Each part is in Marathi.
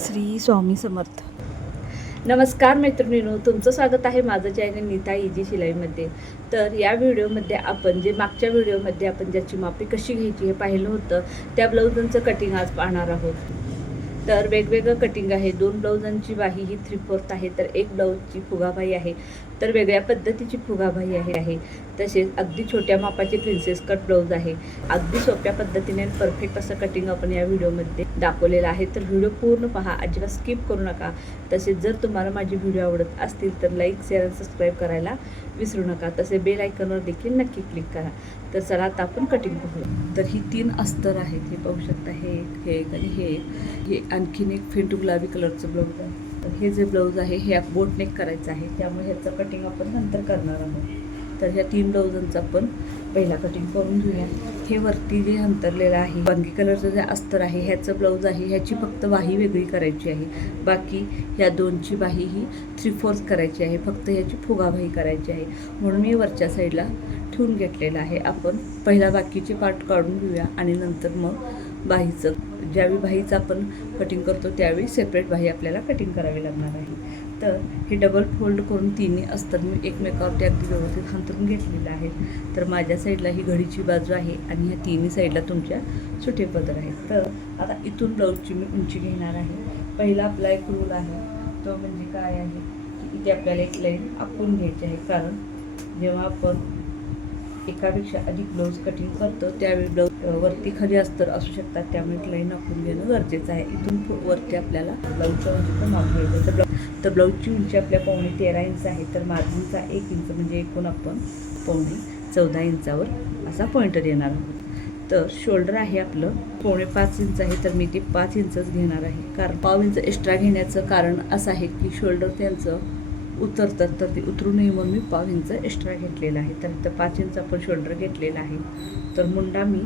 श्री स्वामी समर्थ. नमस्कार मैत्रिणींनो तुमचं स्वागत आहे माझं चॅनल नीता इजी शिलाईमध्ये. तर या व्हिडिओमध्ये आपण जे मागच्या व्हिडिओमध्ये आपण ज्याची मापी कशी घ्यायची हे पाहिलं होतं त्या ब्लाऊजांचं कटिंग आज पाहणार आहोत. तर वेगवेगळं कटिंग आहे. दोन ब्लाऊजांची बाही ही थ्री फोर्थ आहे तर एक ब्लाऊजची फुगाबाई आहे. तर वेगळ्या पद्धतीची फुगाबाई आहे आहे. तसेच अगदी छोट्या मापाचे प्रिन्सेस कट ब्लाऊज आहे. अगदी सोप्या पद्धतीने परफेक्ट असं कटिंग आपण या व्हिडिओमध्ये दाखवलेलं आहे. तर व्हिडिओ पूर्ण पहा. अजिबात स्किप करू नका. तसेच जर तुम्हाला माझे व्हिडिओ आवडत असतील तर लाईक शेअर आणि सबस्क्राईब करायला विसरू नका. तसे बेल आयकॉनवर देखील नक्की क्लिक करा. तर चला आता आपण कटिंग पाहूया. तर ही तीन अस्तर आहेत. हे पाहू शकता हे एक हे एक आणि हे एक. हे आणखीन एक फेंटू गुलाबी कलरचं ब्लाऊज आहे. तर हे जे ब्लाऊज आहे हे बोटनेक करायचं आहे. त्यामुळे ह्याचं कटिंग आपण नंतर करणार आहोत. तर ह्या तीन ब्लाऊजांचं आपण पहिला कटिंग करून घेऊया. हे वरती जे अंतरलेलं आहे वांगी कलरचं जे अस्तर आहे ह्याचं ब्लाऊज आहे ह्याची फक्त वाही वेगळी करायची आहे. बाकी ह्या दोनची वाही ही थ्री फोर्थ करायची आहे फक्त ह्याची फुगाबाही करायची आहे. म्हणून मी वरच्या साईडला ठेवून घेतलेलं आहे. आपण पहिला बाकीचे पार्ट काढून घेऊया आणि नंतर मग बाहीचं ज्यावेळी बाहीचं आपण कटिंग करतो त्यावेळी सेपरेट बाही आपल्याला कटिंग करावी लागणार आहे. तर हे डबल फोल्ड करून तिन्ही अस्तर मी एकमेकावरती अगदी व्यवस्थित अंतरून घेतलेलं आहे. तर माझ्या साईडला ही घडीची बाजू आहे आणि ह्या तिन्ही साईडला तुमच्या सुटे पदर आहेत. तर आता इथून ब्लाऊजची मी उंची घेणार आहे. पहिला आपला एक रूल आहे तो म्हणजे काय आहे की इथे आपल्याला एक लाईन आपण घ्यायची आहे. कारण जेव्हा आपण एकापेक्षा अधिक ब्लाऊज कटिंग करतो त्यावेळी ब्लाऊज वरती खरी अस्तर असू शकतात. त्यामुळे एक लाईन आखून घेणं गरजेचं आहे. इथून वरती आपल्याला ब्लाऊजच्या उंचीचं माप घ्यायचं तर ब्लाऊज तर ब्लाऊजची उंची आपल्या पावणे तेरा इंच आहे. तर मार्जिनचा एक इंच म्हणजे एकूण आपण पावणे चौदा इंचावर असा पॉईंट येणार आहोत. तर शोल्डर आहे आपलं पावणे पाच इंच आहे. तर मी ते पाच इंचच घेणार आहे. कारण पाव इंच एक्स्ट्रा घेण्याचं कारण असं आहे की शोल्डर त्यांचं उतरतात. तर ते उतरू नये म्हणून मी पाव इंच एक्स्ट्रा घेतलेलं आहे. तर पाच इंच आपण शोल्डर घेतलेला आहे. तर मुंडा मी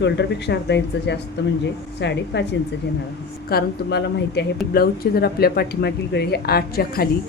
शोल्डरपेक्षा अर्धा इंच जास्त म्हणजे साडेपाच इंच घेणार आहोत. कारण तुम्हाला माहिती आहे ब्लाऊजचे जर आपल्या पाठीमागील गळे हे आठच्या खाली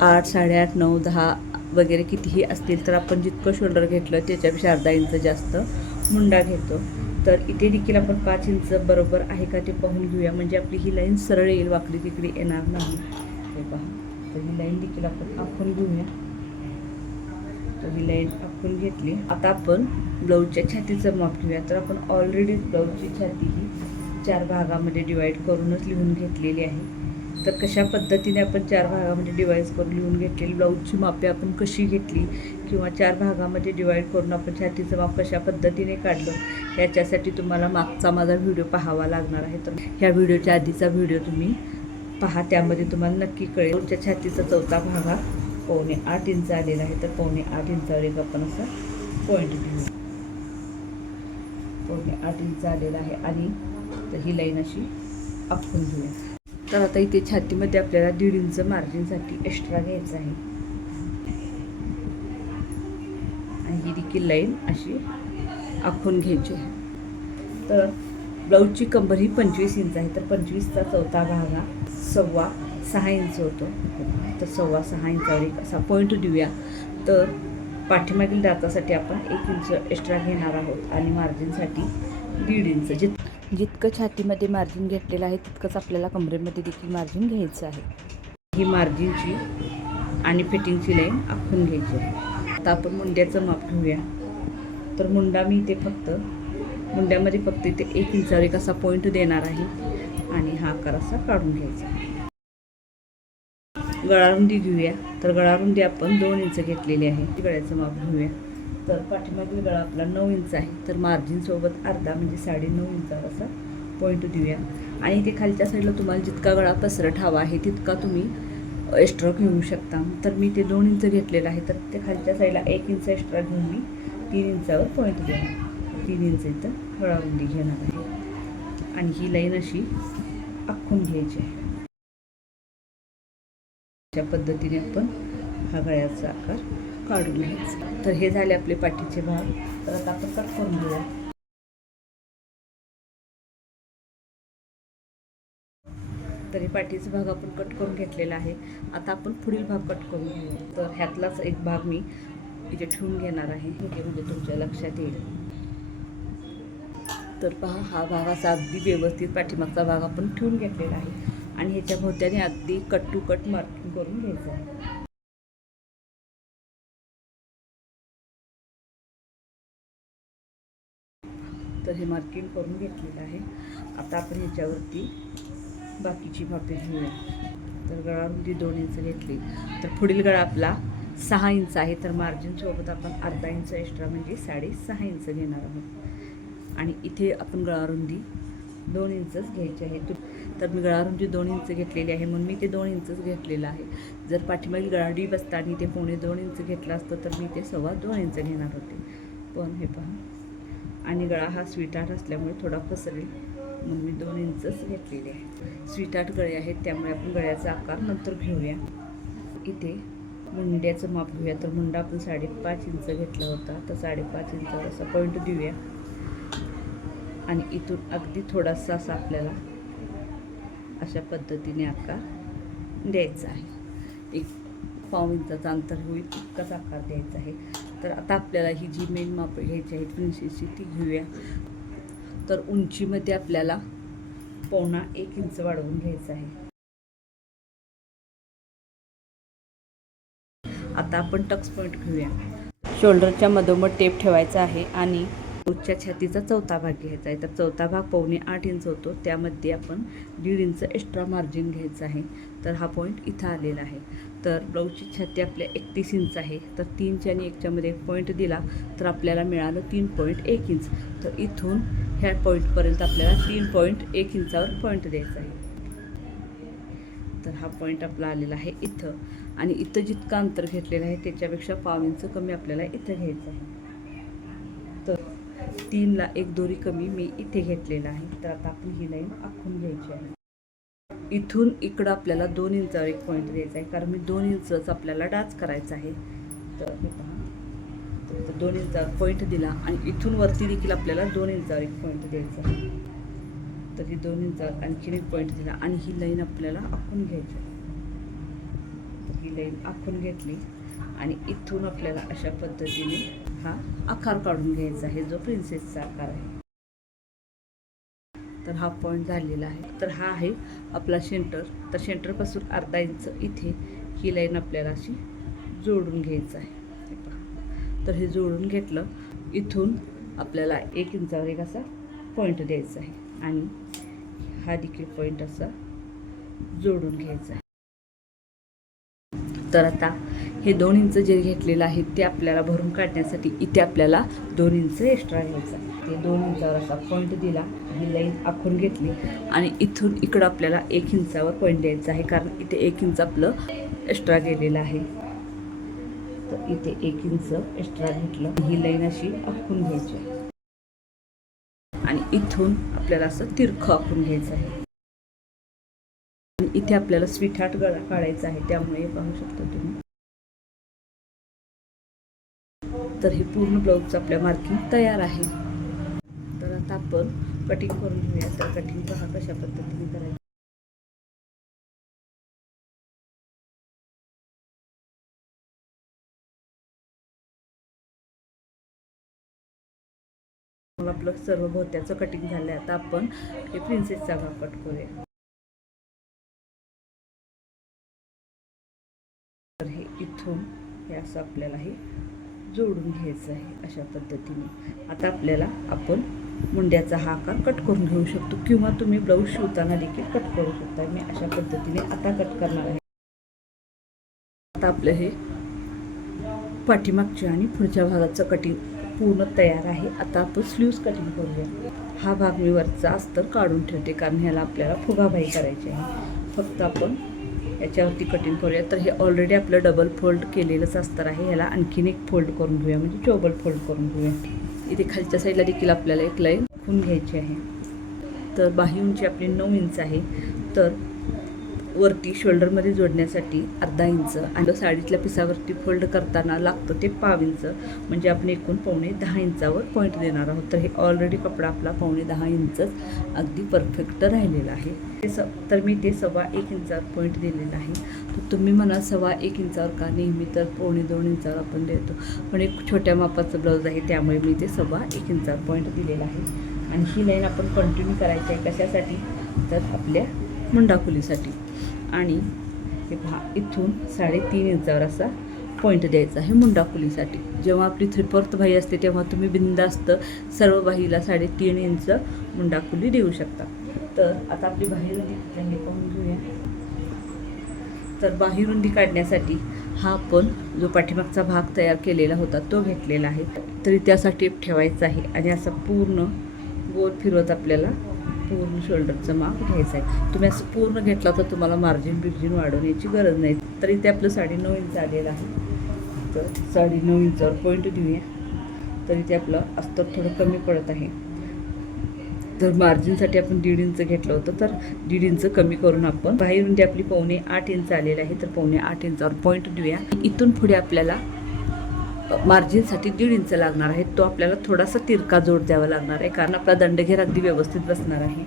आठ साडेआठ नऊ दहा वगैरे कितीही असतील तर आपण जितकं शोल्डर घेतलं त्याच्यापेक्षा अर्धा इंच जास्त मुंडा घेतो. तर इथे देखील आपण पाच इंच बरोबर आहे का ते पाहून घेऊया. म्हणजे आपली ही लाईन सरळ येईल वाकडी तिकडे येणार नाही. हे पहा. तर ही लाईन देखील आपण आखून घेऊया. तर ही लाईन आखून घेतली. आता आपण ब्लाऊजच्या छातीचं माप घेऊया. तर आपण ऑलरेडी ब्लाऊजची छाती ही चार भागामध्ये डिवाईड करूनच लिहून घेतलेली आहे. तर कशा पद्धतीने आपण चार भागामध्ये डिवाईड करून लिहून घेतलेली ब्लाऊजची मापे आपण कशी घेतली किंवा चार भागामध्ये डिवाईड करून आपण छातीचं माप कशा पद्धतीने काढलं याच्यासाठी तुम्हाला मागचा माझा व्हिडिओ पाहावा लागणार आहे. तर ह्या व्हिडिओच्या आधीचा व्हिडिओ तुम्ही पहा त्यामध्ये तुम्हाला नक्की कळेल. तुमच्या छातीचा चौथा भाग हा पावणे आठ इंच आलेला आहे. तर पावणे आठ इंचावर एक आपण असा पॉईंट घेऊ पावणे आठ इंच आलेला आहे आणि तर ही लाईन अशी आखून घेऊया. तर आता इथे छातीमध्ये आपल्याला दीड इंच मार्जिनसाठी एक्स्ट्रा घ्यायचं आहे. आणि ही देखील लाईन अशी आखून घ्यायची आहे. तर ब्लाऊजची कंबर ही पंचवीस इंच आहे तर पंचवीसचा चौथा भाग हा सव्वा सहा इंच होतो. तर सव्वा सहा इंचावर एक असा पॉईंट देऊया. तर पाठीमागील दातासाठी आपण एक इंच एक्स्ट्रा घेणार आहोत आणि मार्जिनसाठी दीड इंच. जित जितकं छातीमध्ये मार्जिन घेतलेलं आहे तितकंच आपल्याला कमरेमध्ये देखील मार्जिन घ्यायचं आहे. ही मार्जिनची आणि फिटिंगची लाईन आखून घ्यायची आहे. आता आपण मुंड्याचं माप घेऊया. तर मुंडा मी इथे फक्त मुंड्यामध्ये फक्त इथे एक इंचावर एक असा पॉईंट देणार आहे आणि हा आकार असा काढून घ्यायचा गळारुंदी घेऊया. तर गळारुंदी आपण दोन इंच घेतलेली आहे. गळ्याचं माप घेऊया. तर पाठीमागील गळा आपला नऊ इंच आहे. तर मार्जिनसोबत अर्धा म्हणजे साडे नऊ इंचावर असा पॉईंट देऊया. आणि ते खालच्या साईडला तुम्हाला जितका गळा पसरट हवा आहे तितका तुम्ही एक्स्ट्रा घेऊ शकता. तर मी ते दोन इंच घेतलेलं आहे. तर ते खालच्या साईडला एक इंच एक्स्ट्रा घेऊन मी तीन इंचावर पॉईंट देणार तीन इंच इथं गळारुंदी घेणार आहे. आणि ही लाईन अशी आखून घ्यायची आहे. अशा पद्धतीने आपण हा गळ्याचा आकार काढून घ्यायचा. तर हे झाले आपले पाठीचे भाग. तर आता आपण कट करून घेऊया. तर हे पाठीचा भाग आपण कट करून घेतलेला आहे. आता आपण पुढील भाग कट करून घेऊया. तर ह्यातलाच एक भाग मी इथे ठेवून घेणार आहे. म्हणजे तुमच्या लक्षात येईल. तर पहा हा भाग असा अगदी व्यवस्थित पाठीमागचा भाग आपण ठेवून घेतलेला आहे. आणि ह्याच्या भोवत्याने अगदी कट टू कट मार्किंग करून घ्यायचं आहे. तर हे मार्किंग करून घेतलेलं आहे. आता आपण ह्याच्यावरती बाकीची मापे घेऊया. तर गळा रुंदी दोन इंच घेतली. तर पुढील गळा आपला सहा इंच आहे. तर मार्जिनसोबत आपण अर्धा इंच एक्स्ट्रा म्हणजे साडेसहा इंच घेणार आहोत. आणि इथे आपण गळा रुंदी दोन इंचच घ्यायची आहे तू तर मी गळा रुंदी दोन इंच घेतलेली आहे म्हणून मी ते दोन इंचच घेतलेलं आहे. जर पाठीमागील गळाडी बसताना ते पुणे दोन इंच घेतलं असतं तर मी ते सव्वा दोन इंच घेणार होते. पण हे पहा. आणि गळा हा स्वीटार्ट असल्यामुळे थोडा पसरेल म्हणून मी दोन इंचच घेतलेले आहे. स्वीटार्ट गळे आहेत त्यामुळे आपण गळ्याचा आकार नंतर घेऊया. इथे मुंड्याचं माप घेऊया. तर मुंडा आपण साडेपाच इंच घेतला होता. तर साडेपाच इंचावर असा पॉईंट देऊया. आणि इथून अगदी थोडासा असा आपल्याला अशा पद्धतीने आकार द्यायचा आहे. एक पाव इंचाचा अंतर होईल इतकाच आकार द्यायचा आहे. तर आता आपल्याला ही जी मेन माप घ्यायची आहेत प्रिन्सेसची ती घेऊया. तर उंचीमध्ये आपल्याला पावणा एक इंच वाढवून घ्यायचं आहे. आता आपण टक्स पॉईंट घेऊया. शोल्डरच्या मधोमध टेप ठेवायचा आहे आणि उच्च्या छातीचा चौथा भाग घ्यायचा आहे. तर चौथा भाग पावणे आठ इंच होतो. त्यामध्ये आपण दीड इंच एक्स्ट्रा मार्जिन घ्यायचं आहे. तर हा पॉईंट इथं आलेला आहे. तर ब्लाऊजची छाती आपल्या एकतीस इंच आहे. तर तीनच्या आणि एकच्यामध्ये एक पॉईंट दिला तर आपल्याला मिळालं तीन पॉईंट एक इंच तर इथून ह्या पॉईंटपर्यंत आपल्याला तीन पॉईंट एक इंचावर पॉईंट द्यायचा आहे. तर हा पॉईंट आपला आलेला आहे इथं. आणि इथं जितकं अंतर घेतलेलं आहे त्याच्यापेक्षा पाव इंच कमी आपल्याला इथं घ्यायचं आहे. तीनला एक दोरी कमी मी इथे घेतलेला आहे. तर आता आपण ही लाईन आखून घ्यायची आहे. इथून इकडं आपल्याला दोन इंचावर एक पॉईंट द्यायचा आहे. कारण मी दोन इंचच आपल्याला डाच करायचा आहे. तर हे पहा. दोन इंचावर पॉईंट दिला आणि इथून वरती देखील आपल्याला दोन इंचावर एक पॉईंट द्यायचा आहे. तर ही दोन इंचावर आणखीन एक पॉईंट दिला आणि ही लाईन आपल्याला आखून घ्यायची आहे. तर ही लाईन आखून घेतली. आणि इथून आपल्याला अशा पद्धतीने हा आकार काढून घ्यायचा आहे जो प्रिन्सेसचा आकार आहे. तर हा पॉईंट झालेला आहे. तर हा आहे आपला सेंटर तर सेंटरपासून अर्धा इंच इथे ही लाईन आपल्याला अशी जोडून घ्यायचं आहे. तर हे जोडून घेतलं इथून आपल्याला एक इंचावर एक असा पॉईंट द्यायचा आहे. आणि हा देखील पॉईंट असा जोडून घ्यायचा आहे. तर आता हे दोन इंच जे घेतलेलं आहे ते आपल्याला भरून काढण्यासाठी इथे आपल्याला दोन इंच एक्स्ट्रा घ्यायचं ते दोन इंचावर असा पॉईंट दिला. ही लाईन आखून घेतली. आणि इथून इकडं आपल्याला एक इंचावर पॉईंट द्यायचा आहे. कारण इथे एक इंच आपलं एक्स्ट्रा गेलेलं आहे. तर इथे एक इंच एक्स्ट्रा घेतलं. ही लाईन अशी आखून घ्यायची आहे. आणि इथून आपल्याला असं तिरखं आखून घ्यायचं आहे. आणि इथे आपल्याला स्वीट हार्ट गळा काढायचा आहे. त्यामुळे पाहू शकता तुम्ही. तर हे पूर्ण ब्लाऊजचं आपल्या मार्किंग तयार आहे. तर आता आपण कटिंग करून घेऊया. तर कटिंग पहा कशा पद्धतीने करायचं. आपलं सर्व भोवत्याचं कटिंग झालं आता आपण हे प्रिन्सेसचा भाग कट करूया. तर हे इथून हे असं आपल्याला हे जोडून घ्यायचं आहे अशा पद्धतीने. आता आपल्याला आपण मुंड्याचा हा आकार कट करून घेऊ शकतो किंवा तुम्ही ब्लाऊज शिवताना देखील कट करू शकता. मी अशा पद्धतीने आता कट करणार आहे. आता आपलं हे पाठीमागच्या आणि पुढच्या भागाचं कटिंग पूर्ण तयार आहे. आता आपण स्लीव्ज कटिंग करूया. हा भाग मी वरचा अस्तर काढून ठेवते कारण ह्याला आपल्याला फुगाबाई करायची आहे. फक्त आपण याच्यावरती कटिंग करूया. तर हे ऑलरेडी आपलं डबल फोल्ड केलेलंच अस्तर आहे. ह्याला आणखीन एक फोल्ड करून घेऊया. म्हणजे चोबल फोल्ड करून घेऊया. इथे खालच्या साईडला देखील आपल्याला एक लाईन खून घ्यायची आहे. तर बाही उंची आपली नऊ इंच आहे. तर वरती शोल्डरमध्ये जोडण्यासाठी अर्धा इंच आणि साडीतल्या पिसावरती फोल्ड करताना लागतं ते पाव इंच. म्हणजे आपण एकूण पावणे दहा इंचावर पॉईंट देणार आहोत. तर हे ऑलरेडी कपडा आपला पावणे दहा इंचच अगदी परफेक्ट राहिलेला आहे. ते स तर मी ते सव्वा एक इंचावर पॉईंट दिलेला आहे. तर तुम्ही म्हणा सव्वा एक इंचावर का नेहमी तर पावणे दोन इंचावर आपण देतो. पण एक छोट्या मापाचं ब्लाऊज आहे त्यामुळे मी ते सव्वा एक इंचावर पॉईंट दिलेला आहे. आणि ही लाईन आपण कंटिन्यू करायची आहे कशासाठी? तर आपल्या मुंडाखोलीसाठी. आणि हे पहा इथून साडेतीन इंचावर असा पॉईंट द्यायचा आहे मुंडाखोलीसाठी जेव्हा आपली थ्री फोर्थ बाही असते तेव्हा तुम्ही बिंदास्त सर्व बाहीला साडेतीन इंच मुंडाखोली देऊ शकता. तर आता आपली बाही रुंदी पाहून घेऊया. तर बाही रुंदी काढण्यासाठी हा आपण जो पाठीमागचा भाग तयार केलेला होता तो घेतलेला आहे. तरी त्यासाठी ठेवायचा आहे आणि असा पूर्ण गोल फिरवत आपल्याला पूर्ण शोल्डरचं माप घ्यायचं आहे. तुम्ही असं पूर्ण घेतला तर तुम्हाला मार्जिन बिर्जिन वाढवण्याची गरज नाही. तरी ते आपलं साडेनऊ इंच आलेलं आहे. तर साडेनऊ इंचावर पॉईंट देऊया तरी ते आपलं अस्तर थोडं कमी पडत आहे. जर मार्जिनसाठी आपण दीड इंच घेतलं होतं तर दीड इंच कमी करून आपण बाहेरून ते आपली पावणे आठ इंच आलेलं आहे तर पावणे आठ इंचावर पॉईंट देऊया इथून पुढे आपल्याला मार्जिनसाठी दीड इंच लागणार आहे. तो आपल्याला थोडासा तिरका जोड द्यावा लागणार आहे कारण आपला दंडघेर अगदी व्यवस्थित बसणार आहे.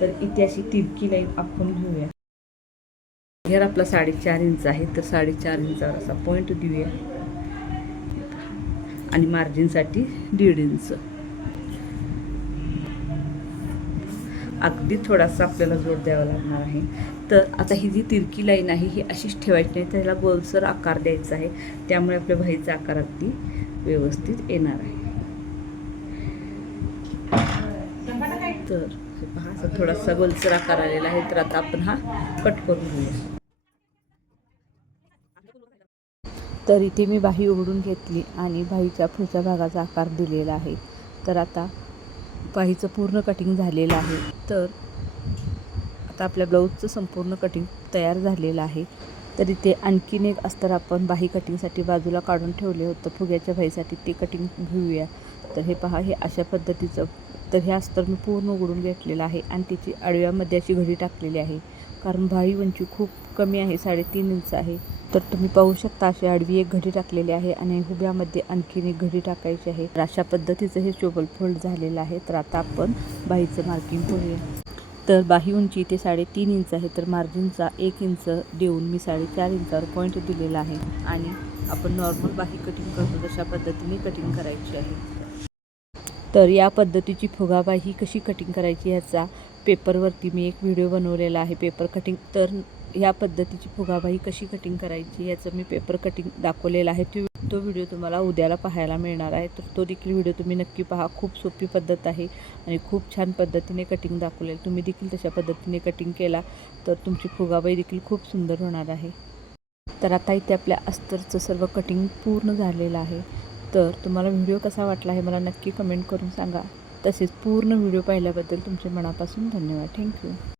तर इथे अशी तिरकी लाईन आपण घेऊया. घेर आपला साडेचार इंच आहे तर साडेचार इंचावर असा पॉईंट देऊया. आणि मार्जिनसाठी दीड इंच. अगदी थोडासा आपल्याला जोड द्यावा लागणार आहे. तर आता ही जी तिरकी लाईन आहे ही अशीच ठेवायची नाही त्याला गोलसर आकार द्यायचा आहे. त्यामुळे आपल्या बाईचा आकार अगदी व्यवस्थित येणार आहे. तर पहा असा थोडासा गोलसर आकार आलेला आहे तर आता आपण हा कट करून घेऊया. तर इथे मी बाही उघडून घेतली आणि बाहीच्या पुढच्या भागाचा आकार दिलेला आहे. तर आता बाहीचं पूर्ण कटिंग झालेलं आहे. तर आता आपल्या ब्लाऊजचं संपूर्ण कटिंग तयार झालेलं आहे. तर इथे आणखीन एक अस्तर आपण बाही कटिंगसाठी बाजूला काढून ठेवले होतं. फुग्याच्या बाहीसाठी ते कटिंग घेऊया. तर हे पहा हे अशा पद्धतीचं. तर हे अस्तर मी पूर्ण उघडून घेतलेलं आहे आणि तिची आडव्यामध्ये अशी घडी टाकलेली आहे. कारण भाई उंची खूप कमी आहे साडेतीन इंच आहे. तर तुम्ही पाहू शकता अशी आडवी एक घडी टाकलेली आहे आणि हुब्यामध्ये आणखीन एक घडी टाकायची आहे. तर अशा पद्धतीचं हे चोबल फोल्ड झालेलं आहे. तर आता आपण बाईचं मार्किंग करूया. तर बाही उंची इथे साडेतीन इंच आहे तर मार्जिनचा एक इंच देऊन मी साडेचार इंचावर पॉईंट दिलेला आहे. आणि आपण नॉर्मल बाही कटिंग करतो तशा पद्धतीने कटिंग करायची आहे. तर या पद्धतीची फुगाबाही कशी कटिंग करायची ह्याचा पेपरवरती मी एक व्हिडिओ बनवलेला आहे पेपर कटिंग तर ह्या पद्धतीची फुगाबाही कशी कटिंग करायची याचं मी पेपर कटिंग दाखवलेलं आहे. ती तो व्हिडिओ तुम्हाला उद्याला पाहायला मिळणार आहे. तर तो देखील व्हिडिओ तुम्ही नक्की पहा. खूप सोपी पद्धत आहे आणि खूप छान पद्धतीने कटिंग दाखवलेलं तुम्ही देखील तशा पद्धतीने कटिंग केला तर तुमची फुगाबाई देखील खूप सुंदर होणार आहे. तर आता इथे आपल्या अस्तरचं सर्व कटिंग पूर्ण झालेलं आहे. तर तुम्हाला व्हिडिओ कसा वाटला हे मला नक्की कमेंट करून सांगा. तसेच पूर्ण व्हिडिओ पाहिल्याबद्दल तुमचे मनापासून धन्यवाद. थँक्यू